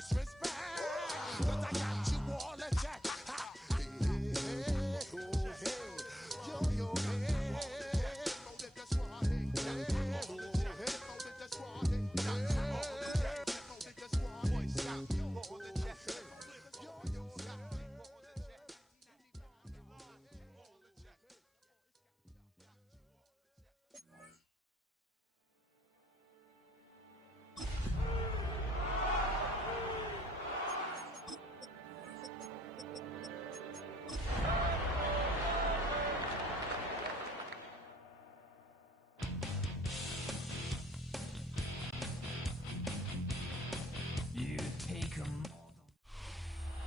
disrespect. 'Cause I got you all a jack. Hey, hey, oh, hey, yo, yo, hey. Molded the squad, hey, hey, oh, hey, molded the squad, hey, molded the squad, hey, stop, yo, hold the jack, yo, yo, stop, yo, hold the jack.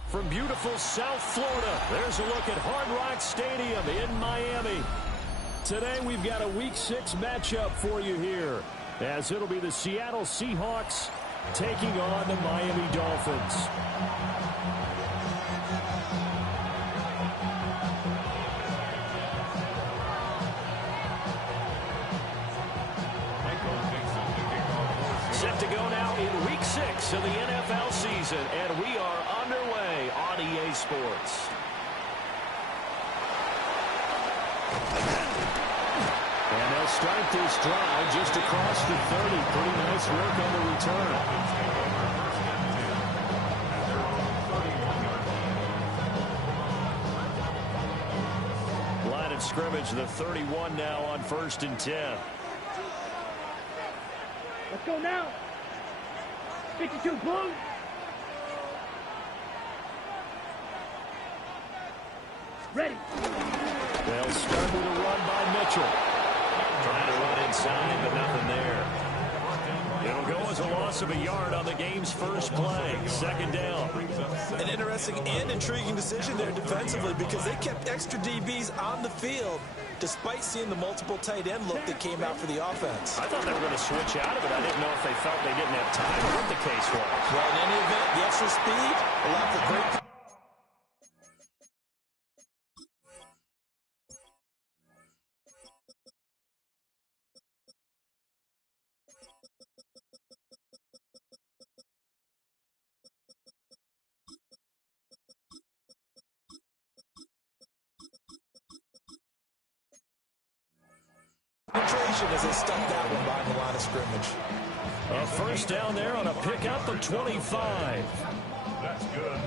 From beautiful South Florida, there's a look at Hard Rock Stadium in Miami. Today we've got a Week 6 matchup for you here, as it'll be the Seattle Seahawks taking on the Miami Dolphins. Set to go now in Week 6 of the NFL season, and we are underway on EA Sports. And they'll start this drive just across the 30. Pretty nice work on the return. Line of scrimmage, the 31 now on 1st and 10. Let's go now. 52 blue. Ready. They'll start with a run by Mitchell. Trying to run inside, but nothing there. It'll go as a loss of a yard on the game's first play. 2nd down. An interesting and intriguing decision there defensively, because they kept extra DBs on the field despite seeing the multiple tight end look that came out for the offense. I thought they were going to switch out of it. I didn't know if they felt they didn't have time or what the case was. Well, in any event, the extra speed allowed for great. As they stuck that one behind the line of scrimmage. A 1st down there on a pickup of 25. That's good.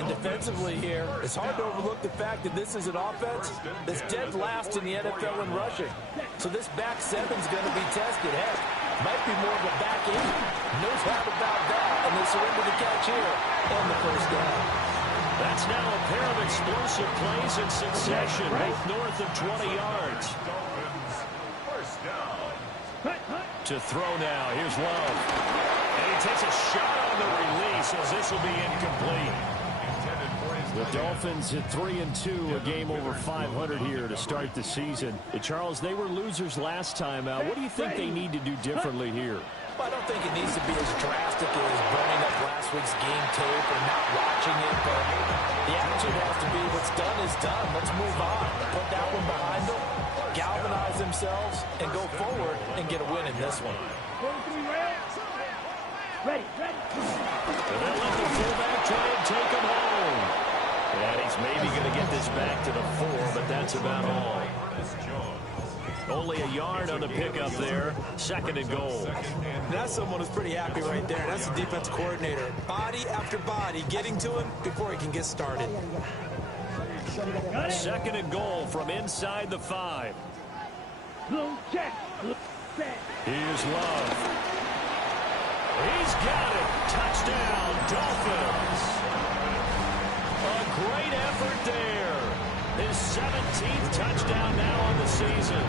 And defensively here, it's hard to overlook the fact that this is an offense that's dead last in the NFL in rushing. So this back seven's going to be tested. Heck, might be more of a back eight. No doubt about that. And they surrender the catch here and the 1st down. That's now a pair of explosive plays in succession, both north of 20 yards. To throw now. Here's Love. And he takes a shot on the release as this will be incomplete. The Dolphins at 3-2, a game over 500 here to start the season. Charles, they were losers last time out. What do you think they need to do differently here? Well, I don't think it needs to be as drastic as burning up last week's game tape or not watching it, but the attitude has to be what's done is done. Let's move on. Put that one behind them, galvanize themselves, and go forward and get a win in this one. 43 ready. And they'll let the fullback try and take him home. And he's maybe going to get this back to the 4, but that's about all. Only a yard on the pickup there. 2nd and goal. That's someone who's pretty happy right there. That's the defense coordinator. Body after body getting to him before he can get started. 2nd and goal from inside the 5. Blue check. Here's Love. He's got it. Touchdown, Dolphins. A great effort there. His 17th touchdown now on the season.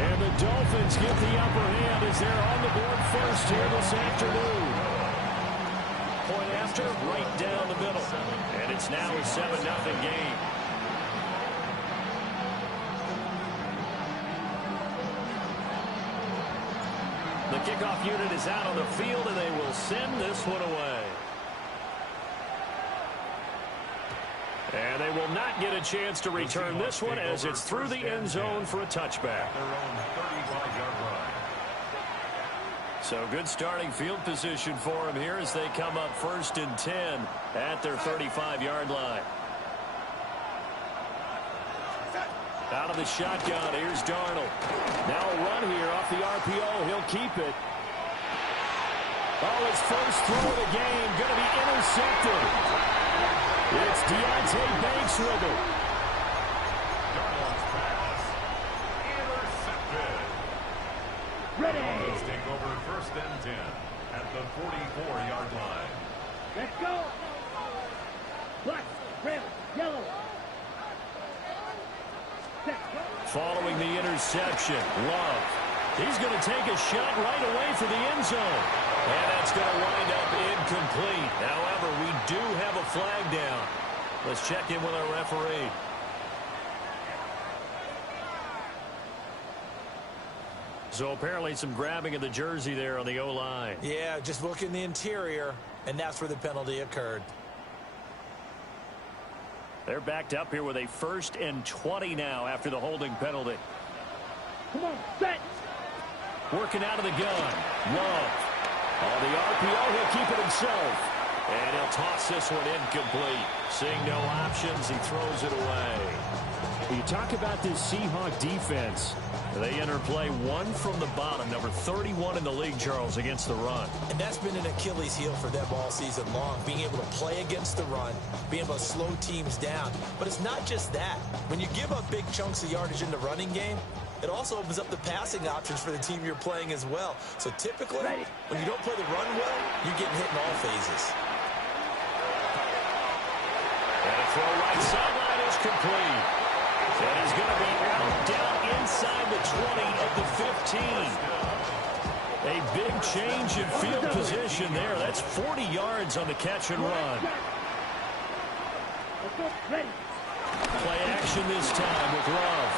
And the Dolphins get the upper hand as they're on the board first here this afternoon. Point after, right down the middle. And it's now a 7-0 game. The kickoff unit is out on the field, and they will send this one away. And they will not get a chance to return this one as it's through the end zone for a touchback. So good starting field position for him here as they come up 1st and 10 at their 35-yard line. Out of the shotgun, here's Darnold. Now a run here off the RPO. He'll keep it. Oh, his first throw of the game going to be intercepted. It's Deontay Banks with it. Darnold's pass intercepted. Ready. Let's take over 1st and 10 at the 44-yard line. Let's go. Black, red, yellow. Following the interception, Love. He's going to take a shot right away for the end zone. And that's going to wind up incomplete. However, we do have a flag down. Let's check in with our referee. So apparently some grabbing of the jersey there on the O-line. Yeah, just look in the interior, and that's where the penalty occurred. They're backed up here with a 1st and 20 now after the holding penalty. Come on, set. Working out of the gun. Love. On the RPO, he'll keep it himself. And he'll toss this one incomplete. Seeing no options, he throws it away. You talk about this Seahawk defense. They enter play 1 from the bottom, number 31 in the league, Charles, against the run. And that's been an Achilles heel for them all season long, being able to play against the run, being able to slow teams down. But it's not just that. When you give up big chunks of yardage in the running game, it also opens up the passing options for the team you're playing as well. So typically, when you don't play the run well, you're getting hit in all phases. And a throw right sideline is complete. And he's going to be out down inside the 20 of the 15. A big change in field position there. That's 40 yards on the catch and run. Play action this time with Love.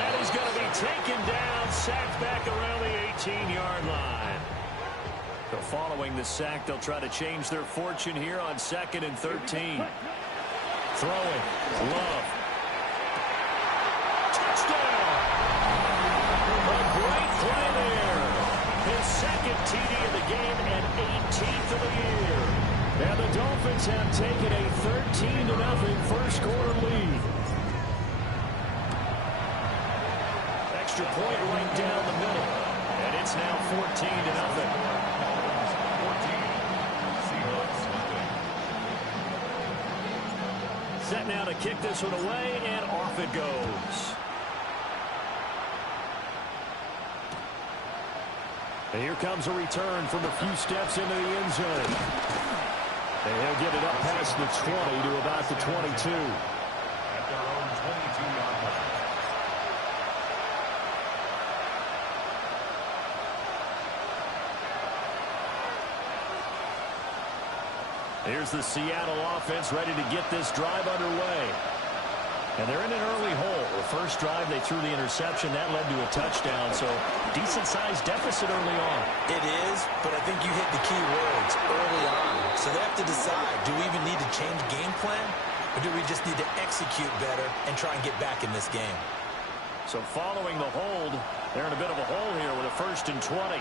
And he's going to be taken down, sacked back around the 18-yard line. So following the sack, they'll try to change their fortune here on 2nd and 13. Throwing. Love. Touchdown! A great play there. His 2nd TD of the game and 18th of the year. And the Dolphins have taken a 13-0 first quarter lead. Extra point right down the middle. And it's now 14-0. Set now to kick this one away, and off it goes. And here comes a return from a few steps into the end zone. And he'll get it up past the 20 to about the 22. At their own 22-yard line. Here's the Seattle offense ready to get this drive underway. And they're in an early hole. The first drive, they threw the interception. That led to a touchdown, so decent-sized deficit early on. It is, but I think you hit the key words early on. So they have to decide, do we even need to change game plan, or do we just need to execute better and try and get back in this game? So following the hold, they're in a bit of a hole here with a 1st and 20.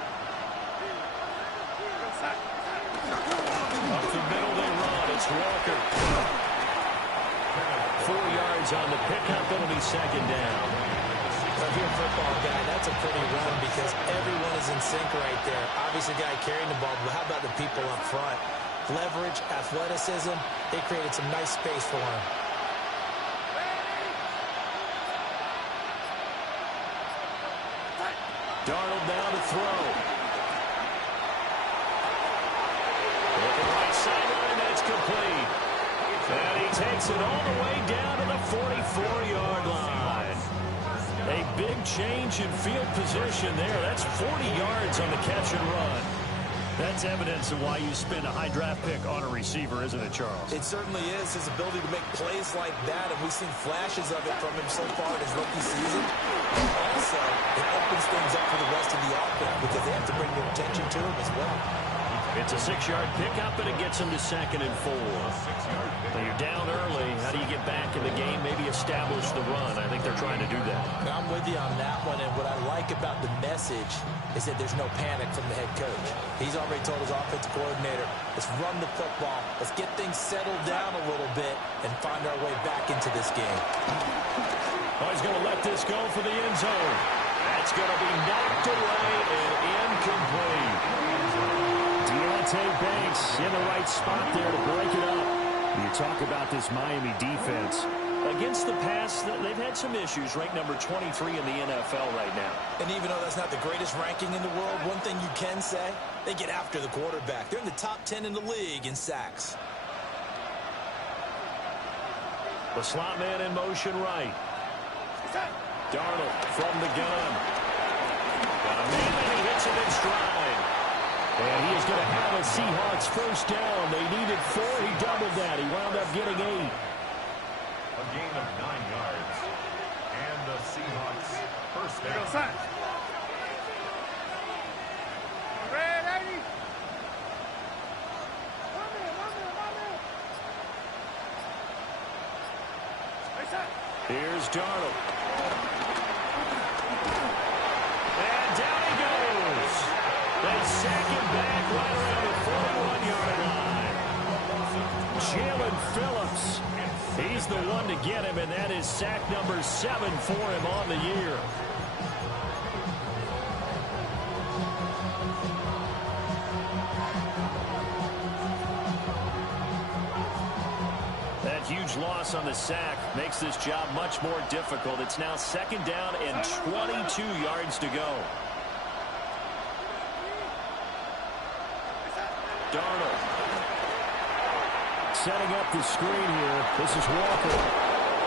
Up the middle they run. It's Walker. 4 yards on the pickup. It'll be 2nd down. If you're a football guy, that's a pretty run because everyone is in sync right there. Obviously, the guy carrying the ball, but how about the people up front? Leverage, athleticism, they created some nice space for him. Darnold down to throw. Looking right sideline, that's complete. And he takes it all the way down to the 44-yard line. A big change in field position there. That's 40 yards on the catch and run. That's evidence of why you spend a high draft pick on a receiver, isn't it, Charles? It certainly is. His ability to make plays like that, and we've seen flashes of it from him so far in his rookie season. And also, it opens things up for the rest of the offense because they have to bring their attention to him as well. It's a 6-yard pickup, and it gets them to 2nd and 4. When you're down early, how do you get back in the game? Maybe establish the run. I think they're trying to do that. I'm with you on that one, and what I like about the message is that there's no panic from the head coach. He's already told his offensive coordinator, let's run the football, let's get things settled down a little bit and find our way back into this game. Oh, he's going to let this go for the end zone. That's going to be knocked away and incomplete. Deontay Banks in the right spot there to break it up. You talk about this Miami defense. Against the pass, they've had some issues. Ranked number 23 in the NFL right now. And even though that's not the greatest ranking in the world, one thing you can say, they get after the quarterback. They're in the top 10 in the league in sacks. The slot man in motion right. Darnold from the gun. Got a man, and he hits him in stride. And he is going to have a Seahawks first down. They needed 4. He doubled that. He wound up getting 8. A gain of 9 yards. And the Seahawks first down. Here's Darnold. And down he goes. They sack him back right around the 41-yard line. Jalen Phillips. He's the one to get him, and that is sack number 7 for him on the year. That huge loss on the sack makes this job much more difficult. It's now 2nd down and 22 yards to go. Darnold. Setting up the screen here. This is Walker.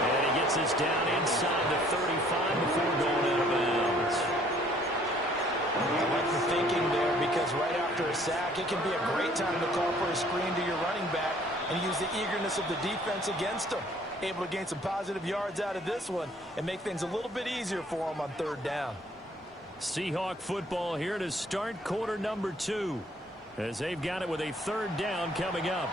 And he gets this down inside the 35 before going out of bounds. I like the thinking there because right after a sack, it can be a great time to call for a screen to your running back and use the eagerness of the defense against them. Able to gain some positive yards out of this one and make things a little bit easier for them on 3rd down. Seahawk football here to start quarter number 2 as they've got it with a 3rd down coming up.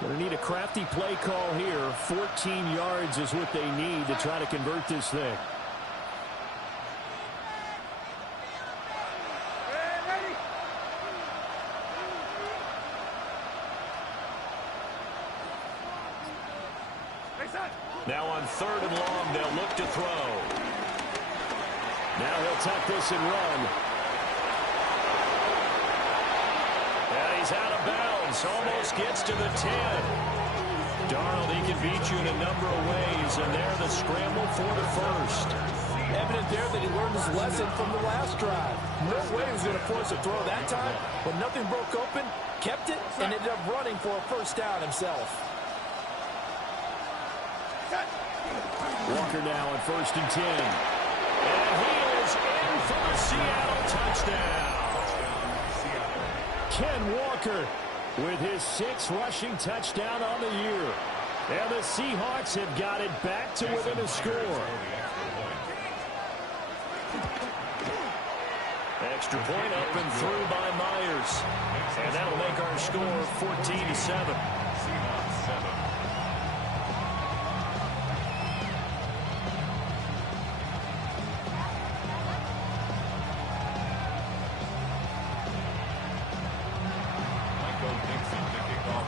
Going to need a crafty play call here. 14 yards is what they need to try to convert this thing. Now on 3rd and long, they'll look to throw. Now he'll tuck this and run. And he's out of bounds. Almost gets to the 10. Darnold, he can beat you in a number of ways. And there, the scramble for the first. Evident there that he learned his lesson from the last drive. No way he was going to force a throw that time. When nothing broke open, kept it, and ended up running for a first down himself. Walker now on 1st and 10. And he is in for the Seattle touchdown. Ken Walker with his 6th rushing touchdown on the year. And the Seahawks have got it back to within a score. Extra point up and through by Myers. And that'll make our score 14-7.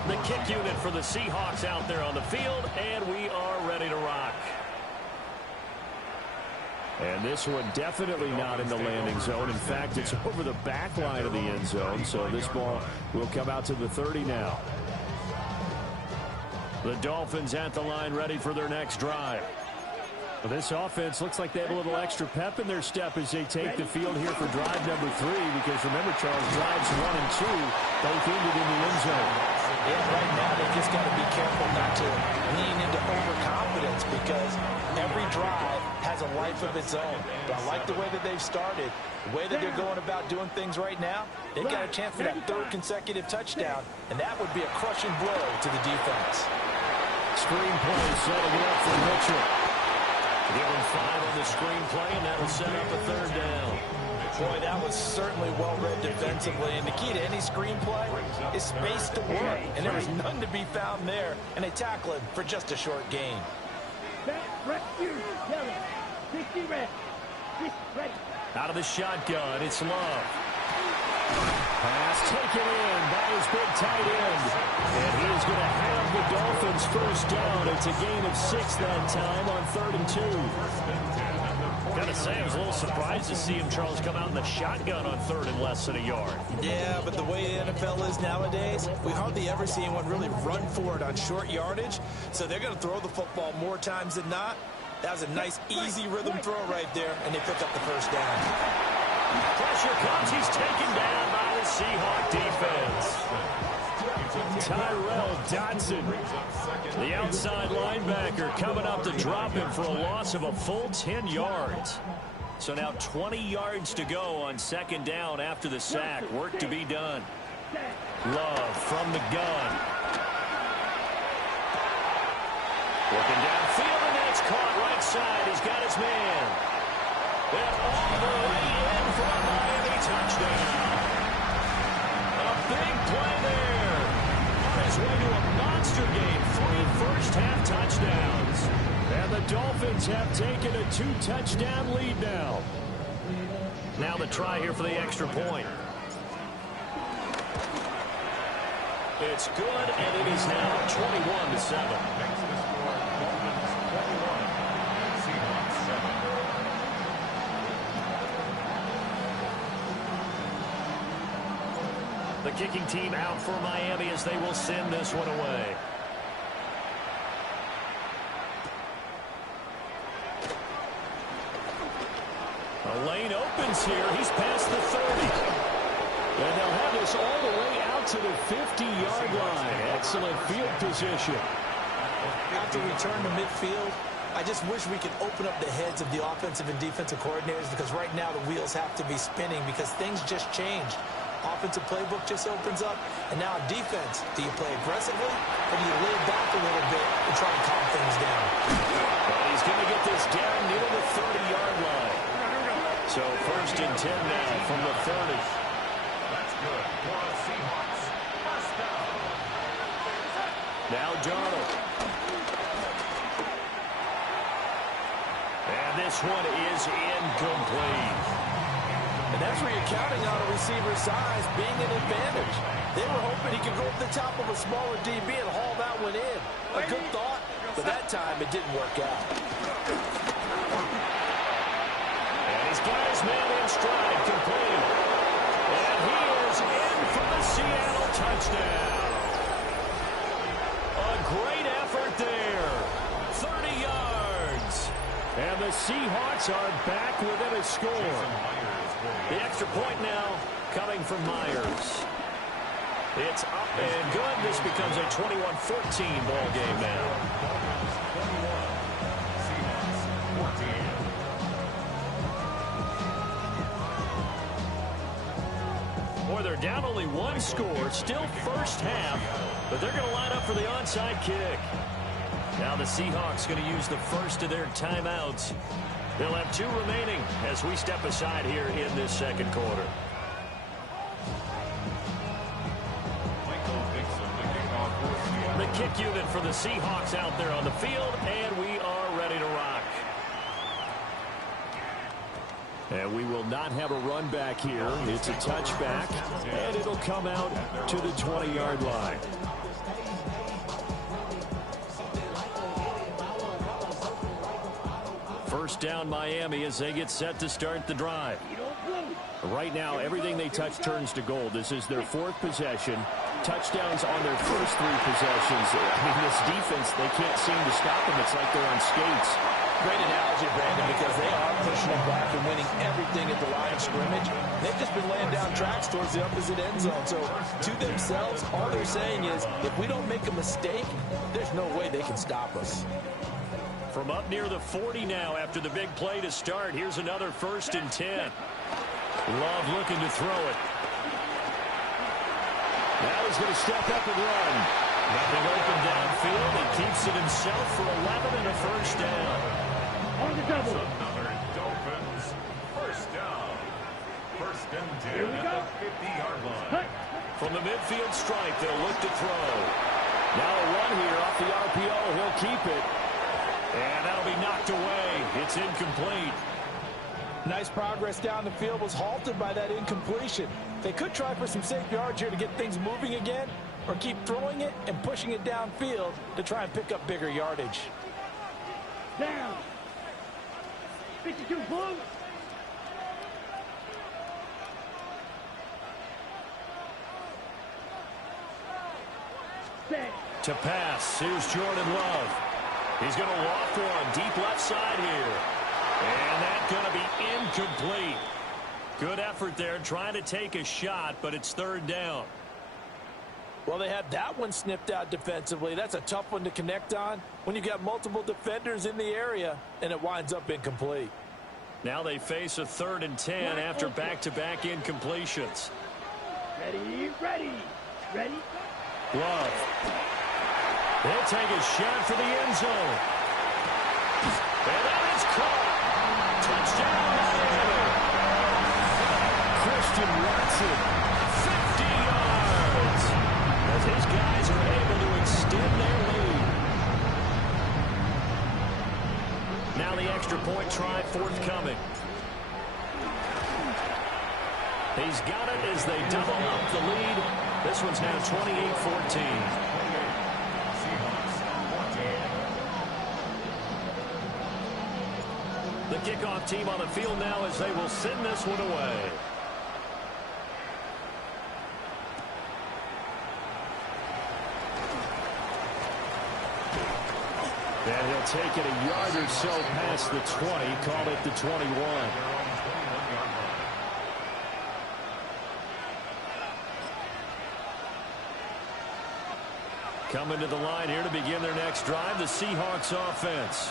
The kick unit for the Seahawks out there on the field, and we are ready to rock. And this one definitely not in the landing zone. In fact, it's over the back line of the end zone, so this ball will come out to the 30 now. The Dolphins at the line ready for their next drive. Well, this offense looks like they have a little extra pep in their step as they take the field here for drive number 3, because remember, Charles, drives 1 and 2 both ended in the end zone. Yeah, right now they just got to be careful not to lean into overconfidence because every drive has a life life of its own. But I like the way that they've started, the way that they're going about doing things right now. They've got a chance for that 3rd consecutive touchdown, and that would be a crushing blow to the defense. Screenplay setting it up for Mitchell. Give him 5 on the screenplay, and that'll set up a 3rd down. Boy, that was certainly well-read defensively, and the key to any screenplay is space to work, and there was none to be found there, and they tackle him for just a short gain. Out of the shotgun, it's Love. Pass taken in by his big tight end. And he is going to have the Dolphins first down. It's a gain of 6 that time on 3rd and 2. Gotta say, I was a little surprised to see him, Charles, come out in the shotgun on 3rd and less than a yard. Yeah, but the way the NFL is nowadays, we hardly ever see anyone really run for it on short yardage. So they're going to throw the football more times than not. That was a nice, easy rhythm throw right there, and they pick up the first down. Pressure comes. He's taken down by the Seahawk defense. Tyrell Dodson, the outside linebacker, coming up to drop him for a loss of a full 10 yards. So now 20 yards to go on 2nd down after the sack. Work to be done. Love from the gun. Looking downfield, and that's caught right side. He's got his man. And all the way in for a Miami touchdown. A big play there. On his way to a monster game. 3 first-half touchdowns. And the Dolphins have taken a 2-touchdown lead now. Now the try here for the extra point. It's good, and it is now 21-7. The kicking team out for Miami as they will send this one away. A lane opens here. He's past the 30. And they'll have this all the way out to the 50-yard line. Excellent field position. After return to midfield, I just wish we could open up the heads of the offensive and defensive coordinators, because right now the wheels have to be spinning because things just changed. Offensive playbook just opens up, and now defense. Do you play aggressively, or do you lay back a little bit and try and calm things down? But he's going to get this down near the 30-yard line. So 1st and 10 now from the 30. That's good for the Seahawks. First down. Now Darnold. And this one is incomplete. And that's where you're counting on a receiver's size being an advantage. They were hoping he could go up the top of a smaller DB and haul that one in. A good thought, but that time it didn't work out. And he's got his man in stride, complete. And he is in for the Seattle touchdown. A great effort there. 30 yards. And the Seahawks are back within a score. The extra point now coming from Myers. It's up and good. This becomes a 21-14 ball game now. Boy, they're down only 1 score. Still first half, but they're going to line up for the onside kick. Now the Seahawks going to use the first of their timeouts. They'll have 2 remaining as we step aside here in this 2nd quarter. The kick unit for the Seahawks out there on the field, and we are ready to rock. And we will not have a run back here. It's a touchback, and it'll come out to the 20-yard line. First down Miami as they get set to start the drive. Right now, everything they touch turns to gold. This is their 4th possession. Touchdowns on their first 3 possessions. I mean, this defense, they can't seem to stop them. It's like they're on skates. Great analogy, Brandon, because they are pushing them back and winning everything at the line of scrimmage. They've just been laying down tracks towards the opposite end zone. So to themselves, all they're saying is, if we don't make a mistake, there's no way they can stop us. From up near the 40 now after the big play to start. Here's another 1st and 10. Love looking to throw it. Now he's going to step up and run. Nothing open downfield. He keeps it himself for 11 and a 1st down. On the double. Another Dolphins 1st down. 1st and 10 at the 50-yard line. From the midfield stripe, they'll look to throw. Now a run here off the RPO. He'll keep it. And that'll be knocked away. It's incomplete. Nice progress down the field, was halted by that incompletion. They could try for some safe yards here to get things moving again, or keep throwing it and pushing it downfield to try and pick up bigger yardage. Down. 52 blue. Set. To pass, here's Jordan Love. He's going to loft one deep left side here. And that's going to be incomplete. Good effort there trying to take a shot, but it's 3rd down. Well, they had that one snipped out defensively. That's a tough one to connect on when you've got multiple defenders in the area, and it winds up incomplete. Now they face a 3rd and 10 after back-to-back incompletions. Ready, ready, ready. Love. He'll take a shot for the end zone. And that is caught. Touchdown, Miami. Christian Watson, 50 yards. As his guys are able to extend their lead. Now the extra point try forthcoming. He's got it as they double up the lead. This one's now 28-14. The kickoff team on the field now as they will send this one away. And he'll take it a yard or so past the 20, call it the 21. Coming to the line here to begin their next drive, the Seahawks offense.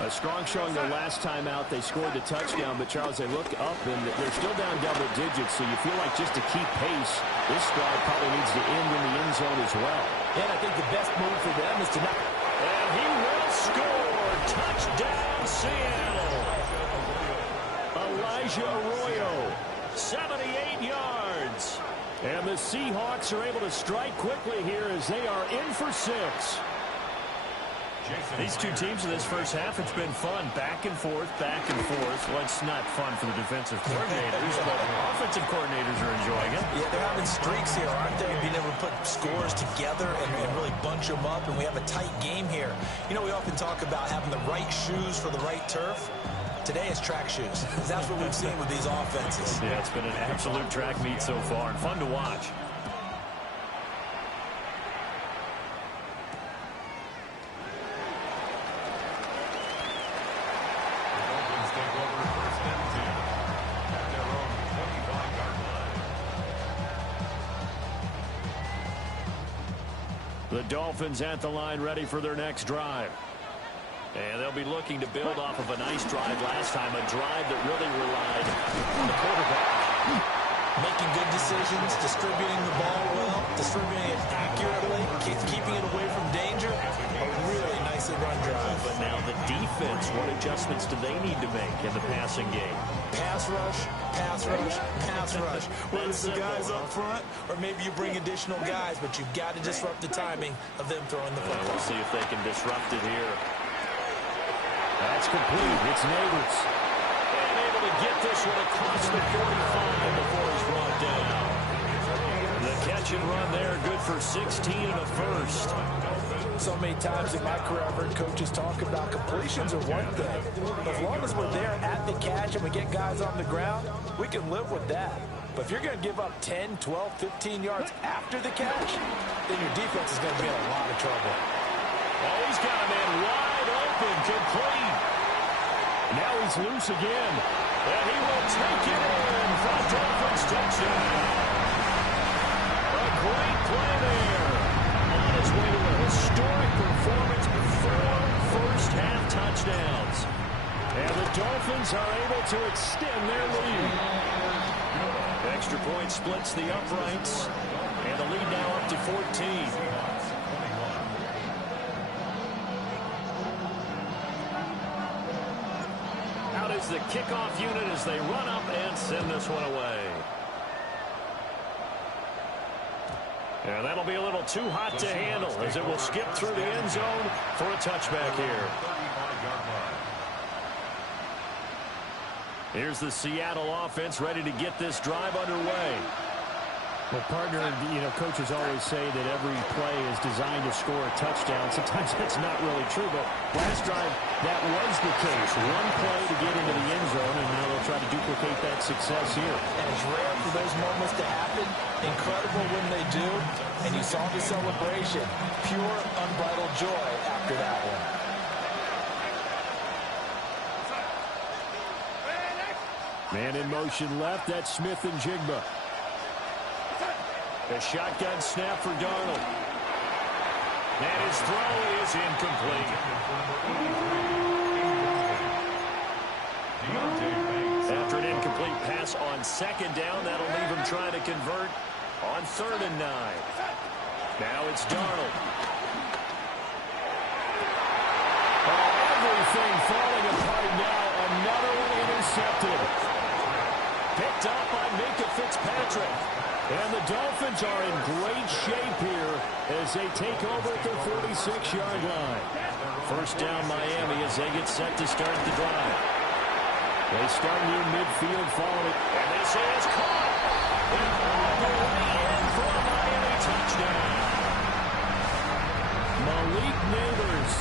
A strong showing their last time out. They scored the touchdown, but, Charles, they look up, and they're still down double digits, so you feel like just to keep pace, this drive probably needs to end in the end zone as well. And I think the best move for them is to not... And he will score. Touchdown, Seattle. Elijah Arroyo, 78 yards. And the Seahawks are able to strike quickly here as they are in for 6. These two teams in this first half, it's been fun. Back and forth, back and forth. Well, it's not fun for the defensive coordinators, but offensive coordinators are enjoying it. Yeah, they're having streaks here, aren't they? Being able to put scores together and really bunch them up, and we have a tight game here. You know, we often talk about having the right shoes for the right turf. Today is track shoes. That's what we've seen with these offenses. Yeah, it's been an absolute track meet so far, and fun to watch. The Dolphins at the line ready for their next drive. And they'll be looking to build off of a nice drive last time, a drive that really relied on the quarterback. Making good decisions, distributing the ball well, distributing it accurately, keeping it away from danger. A really nicely run drive. But now the defense, what adjustments do they need to make in the passing game? Pass rush, pass rush, pass rush. Whether it's the guys up front or maybe you bring additional guys, but you've got to disrupt the timing of them throwing the football. We'll see if they can disrupt it here. That's complete. It's Neighbors. And able to get this one across the 45 before he's brought down. The catch and run there, good for 16 and a first. So many times in my career, I've heard coaches talk about completions are one thing. As long as we're there at the catch and we get guys on the ground, we can live with that. But if you're going to give up 10, 12, 15 yards after the catch, then your defense is going to be in a lot of trouble. Oh, he's got a man wide open, complete. Now he's loose again. And he will take it in for a Dolphins touchdown. A great play there. On his way to a historic performance, 4 first-half Dolphins are able to extend their lead. Extra point splits the uprights, and the lead now up to 14. Out is the kickoff unit as they run up and send this one away. And that'll be a little too hot to handle as it will skip through the end zone for a touchback here. Here's the Seattle offense ready to get this drive underway. Well, partner, coaches always say that every play is designed to score a touchdown. Sometimes that's not really true, but last drive, that was the case. One play to get into the end zone, and now they'll try to duplicate that success here. And it's rare for those moments to happen. Incredible when they do. And you saw the celebration. Pure, unbridled joy after that one. Man in motion left. That's Smith and Jigba. A shotgun snap for Darnold. And his throw is incomplete. After an incomplete pass on second down, that'll leave him trying to convert on 3rd and 9. Now it's Darnold. Oh, everything falling apart now. Another one intercepted. Picked up by Minka Fitzpatrick. And the Dolphins are in great shape here as they take over at their 46-yard line. First down Miami as they get set to start the drive. They start near midfield following. And this is caught. And all the way in for a Miami touchdown. Malik Neighbors,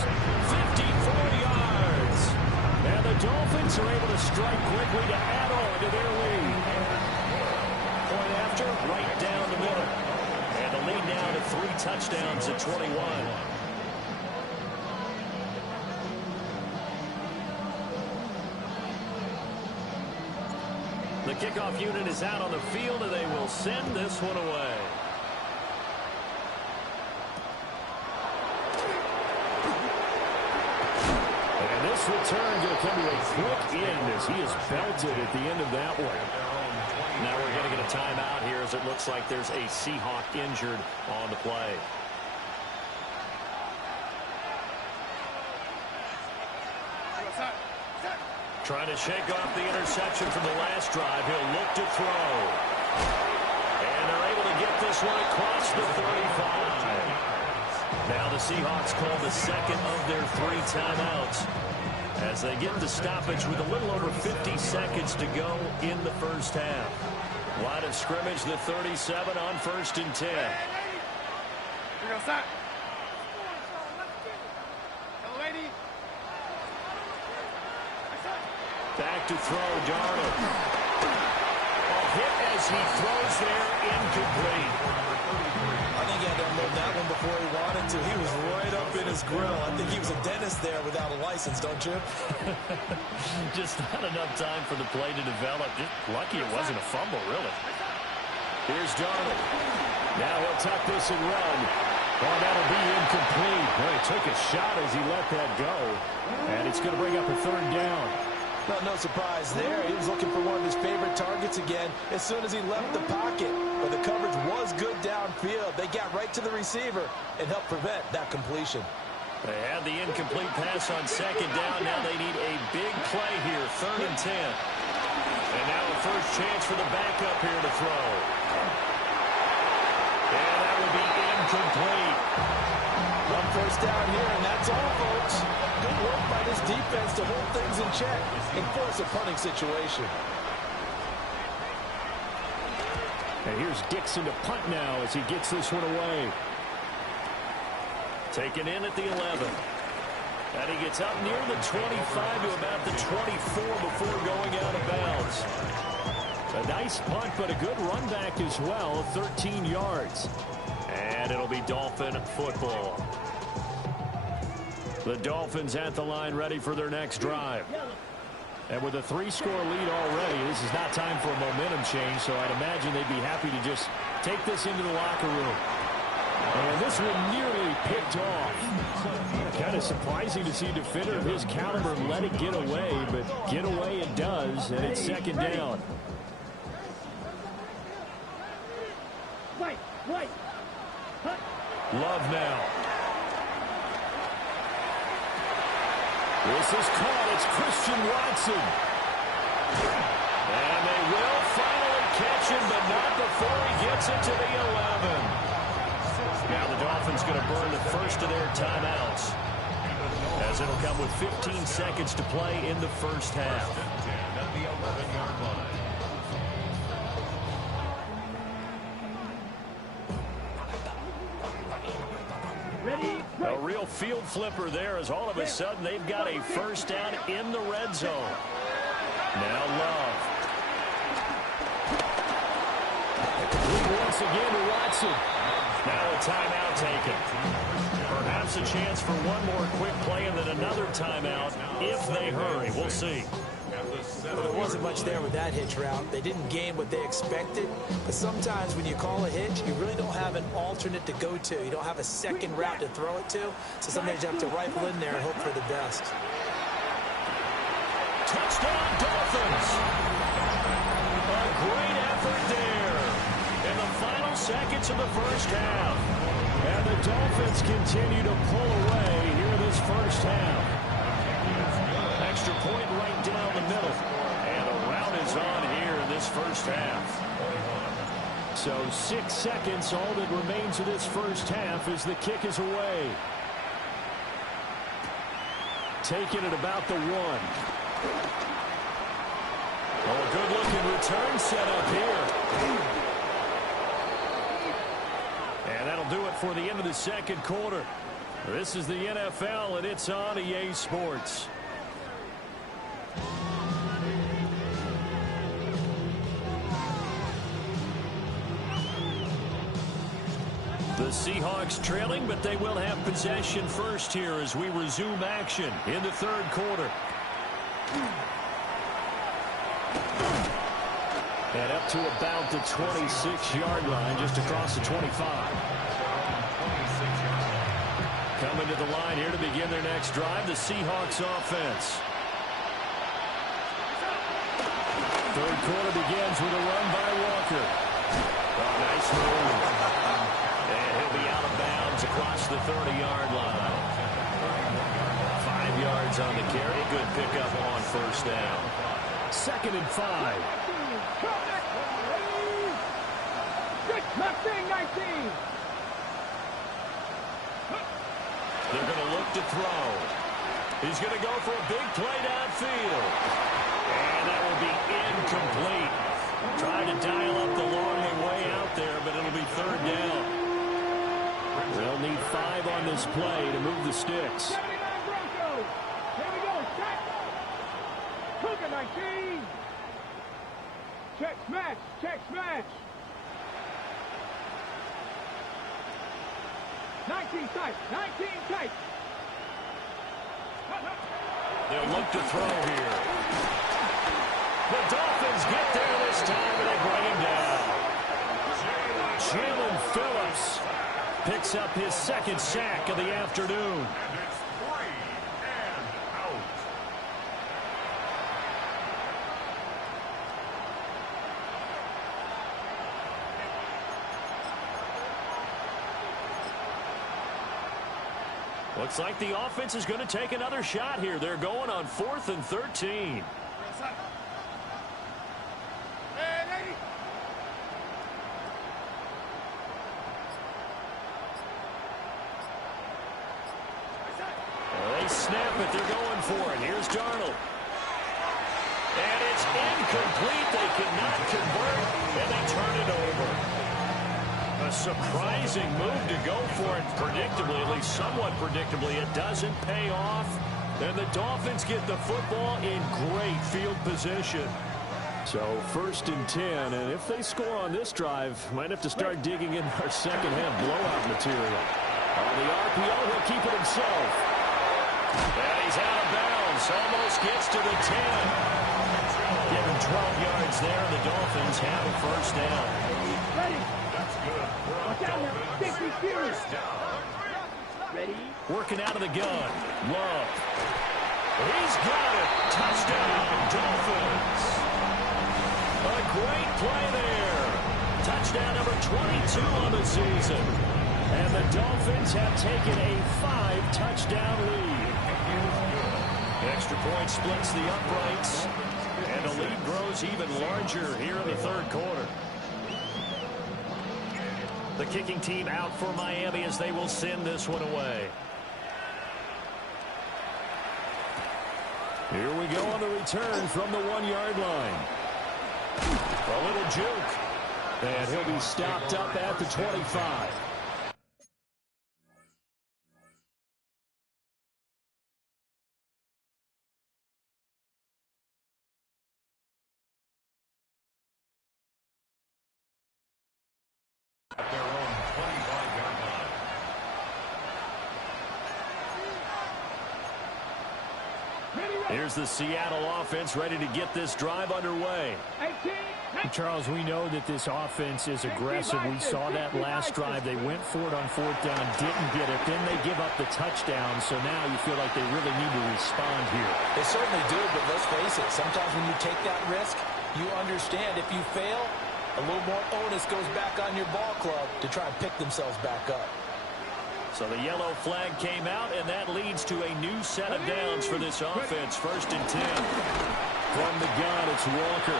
54 yards. And the Dolphins are able to strike quickly to add on to their lead. Point after, right down the middle. And the lead now to 3 touchdowns at 21. The kickoff unit is out on the field, and they will send this one away. And this return going to come to a quick end as he is belted at the end of that one. Now we're going to get a timeout here as it looks like there's a Seahawk injured on the play. Trying to shake off the interception from the last drive. He'll look to throw. And they're able to get this one across the 35. Now the Seahawks call the second of their 3 timeouts as they get the stoppage with a little over 50 seconds to go in the first half. Line of scrimmage, the 37 on 1st and 10. Back to throw, Darnold. A hit as he throws there, incomplete. I think he had to unload that one before he wanted to. He was right up in his grill. I think he was a dentist there without a license, don't you? Just not enough time for the play to develop. Just lucky it wasn't a fumble, really. Here's Darnold. Now he'll tuck this and run. Oh, that'll be incomplete. Boy, he took a shot as he let that go. And it's going to bring up a 3rd down. Well, no surprise there. He was looking for one of his favorite targets again as soon as he left the pocket. But the coverage was good downfield. They got right to the receiver and helped prevent that completion. They had the incomplete pass on 2nd down. Now they need a big play here, 3rd and 10. And now a first chance for the backup here to throw. And that would be incomplete. 1 first down here, and that's all, folks. Good work by this defense to hold things in check and force a punting situation. And here's Dixon to punt now as he gets this one away. Taken in at the 11. And he gets up near the 25 to about the 24 before going out of bounds. A nice punt, but a good run back as well, 13 yards. And it'll be Dolphin football. The Dolphins at the line ready for their next drive. And with a 3-score lead already, this is not time for a momentum change, so I'd imagine they'd be happy to just take this into the locker room. And this one nearly picked off. Kind kind of surprising to see a defender of his caliber let it get away, but get away it does, and it's second down. Love now. This is caught. It's Christian Watson. And they will finally catch him, but not before he gets it to the 11. Now the Dolphins going to burn the first of their timeouts, as it'll come with 15 seconds to play in the first half. At the 11-yard line. A real field flipper there, as all of a sudden they've got a first down in the red zone. Now Love. Once again to Watson. Now a timeout taken. Perhaps a chance for one more quick play and then another timeout if they hurry. We'll see. Well, there wasn't much there with that hitch route. They didn't gain what they expected. But sometimes when you call a hitch, you really don't have an alternate to go to. You don't have a second route to throw it to. So sometimes you have to rifle in there and hope for the best. Touchdown, Dolphins! A great effort there in the final seconds of the first half. And the Dolphins continue to pull away here in this first half. Extra point right down the middle. And a rout is on here in this first half. So 6 seconds, all that remains of this first half as the kick is away. Taking it about the 1. Oh, good-looking return set up here. And that'll do it for the end of the second quarter. This is the NFL, and it's on EA Sports. The Seahawks trailing, but they will have possession first here as we resume action in the third quarter. And up to about the 26-yard line, just across the 25. Coming to the line here to begin their next drive, the Seahawks offense. Third quarter begins with a run by Walker. Oh, nice move. And he'll be out of bounds across the 30-yard line. 5 yards on the carry. Good pickup on first down. 2nd and 5. They're going to look to throw. He's going to go for a big play downfield. And that will be incomplete. Trying to dial up the long way out there, but it'll be third down. They'll need 5 on this play to move the sticks. 79 Broncos. Here we go. Check. Cougar 19. Check smash. Check smash. 19 tight. 19 tight. They'll look to throw here. The Dolphins get there this time, and they bring him down. Jalen Phillips picks up his 2nd sack of the afternoon. And it's 3 and out. Looks like the offense is going to take another shot here. They're going on 4th and 13. They snap it. They're going for it. Here's Darnold. And it's incomplete. They cannot convert, and they turn it over. A surprising move to go for it predictably, at least somewhat predictably. It doesn't pay off, and the Dolphins get the football in great field position. So 1st and 10, and if they score on this drive, might have to start digging in our second half blowout material. On the RPO, he'll keep it himself. And he's out of bounds, almost gets to the 10. Given 12 yards there, and the Dolphins have a first down. Ready. That's good. We're on Watch out now. Dolphins. 60 series. First down. Working out of the gun. Love. He's got it. Touchdown, Dolphins. A great play there. Touchdown number 22 on the season. And the Dolphins have taken a 5-touchdown lead. Extra point splits the uprights. And the lead grows even larger here in the third quarter. The kicking team out for Miami as they will send this one away. Here we go on the return from the 1-yard line. A little juke. And he'll be stopped up at the 25. At their own 25-yard line. Here's the Seattle offense ready to get this drive underway. Charles, we know that this offense is aggressive. We saw that last drive. They went for it on fourth down, didn't get it. Then they give up the touchdown. So now you feel like they really need to respond here. They certainly do, but let's face it. Sometimes when you take that risk, you understand if you fail, a little more onus goes back on your ball club to try and pick themselves back up. So the yellow flag came out, and that leads to a new set of downs for this offense. 1st and 10. From the gun, it's Walker.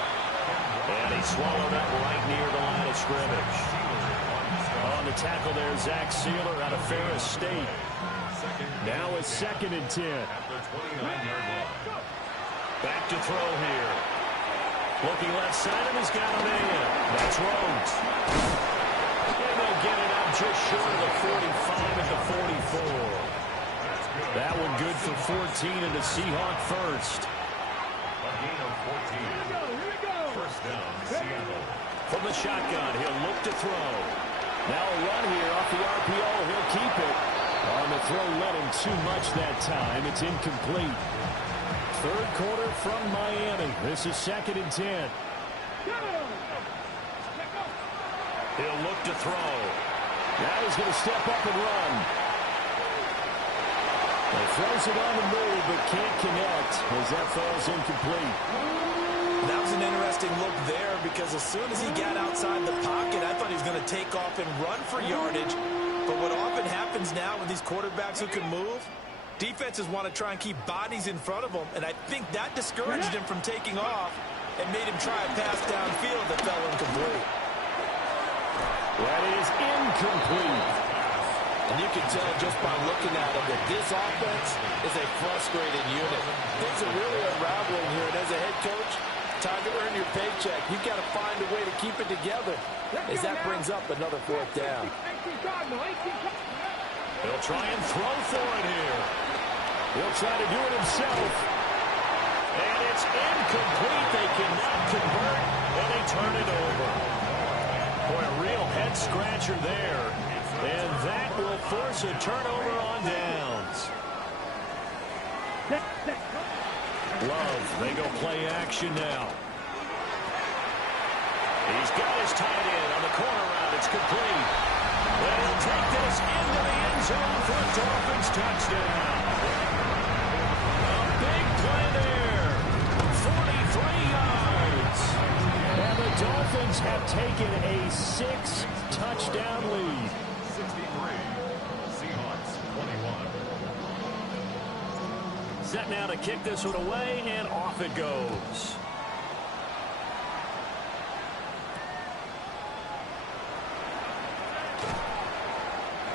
And he swallowed up right near the line of scrimmage. On the tackle there, Zach Sealer out of Ferris State. Now it's 2nd and 10. Back to throw here. Looking left side, and he's got it in. That's Rhodes. And they'll get it out just short of the 45 at the 44. That one good for 14 and the Seahawk first. A gain of 14. First down, Seattle. From the shotgun, he'll look to throw. Now a run here off the RPO. He'll keep it. On the throw, let him too much that time. It's incomplete. Third quarter from Miami. This is 2nd and 10. He'll look to throw. Now he's going to step up and run. He throws it on the move, but can't connect as that falls incomplete. That was an interesting look there because as soon as he got outside the pocket, I thought he was going to take off and run for yardage. But what often happens now with these quarterbacks who can move, defenses want to try and keep bodies in front of them, and I think that discouraged him from taking off and made him try a pass downfield that fell incomplete. That is incomplete. And you can tell just by looking at him that this offense is a frustrated unit. Things are really unraveling here, and as a head coach, time to earn your paycheck. You've got to find a way to keep it together as that brings up another 4th down. He'll try and throw for it here. He'll try to do it himself. And it's incomplete. They cannot convert, and they turn it over. Boy, a real head-scratcher there. And that will force a turnover on downs. Love, they go play action now. He's got his tight end on the corner route. It's complete. And he'll take this into the end zone for a Dolphins touchdown. A big play there. 43 yards. And the Dolphins have taken a 6-touchdown lead. 63. Seahawks 21. Set now to kick this one away, and off it goes.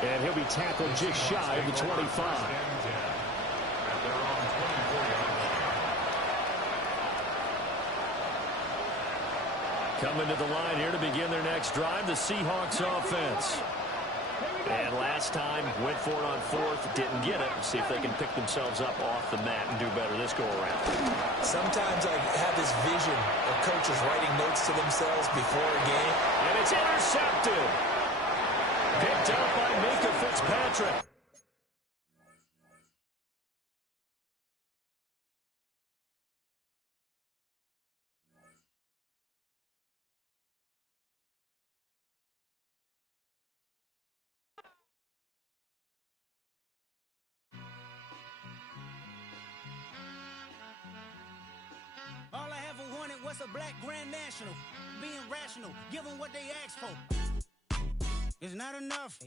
And he'll be tackled just shy of the 25. Coming to the line here to begin their next drive, the Seahawks offense. And last time, went for it on 4th, didn't get it. See if they can pick themselves up off the mat and do better this go-around. Sometimes I have this vision of coaches writing notes to themselves before a game. And it's intercepted. Picked up by Minka Fitzpatrick. 100, what's a black grand national? Being rational, give them what they ask for. It's not enough.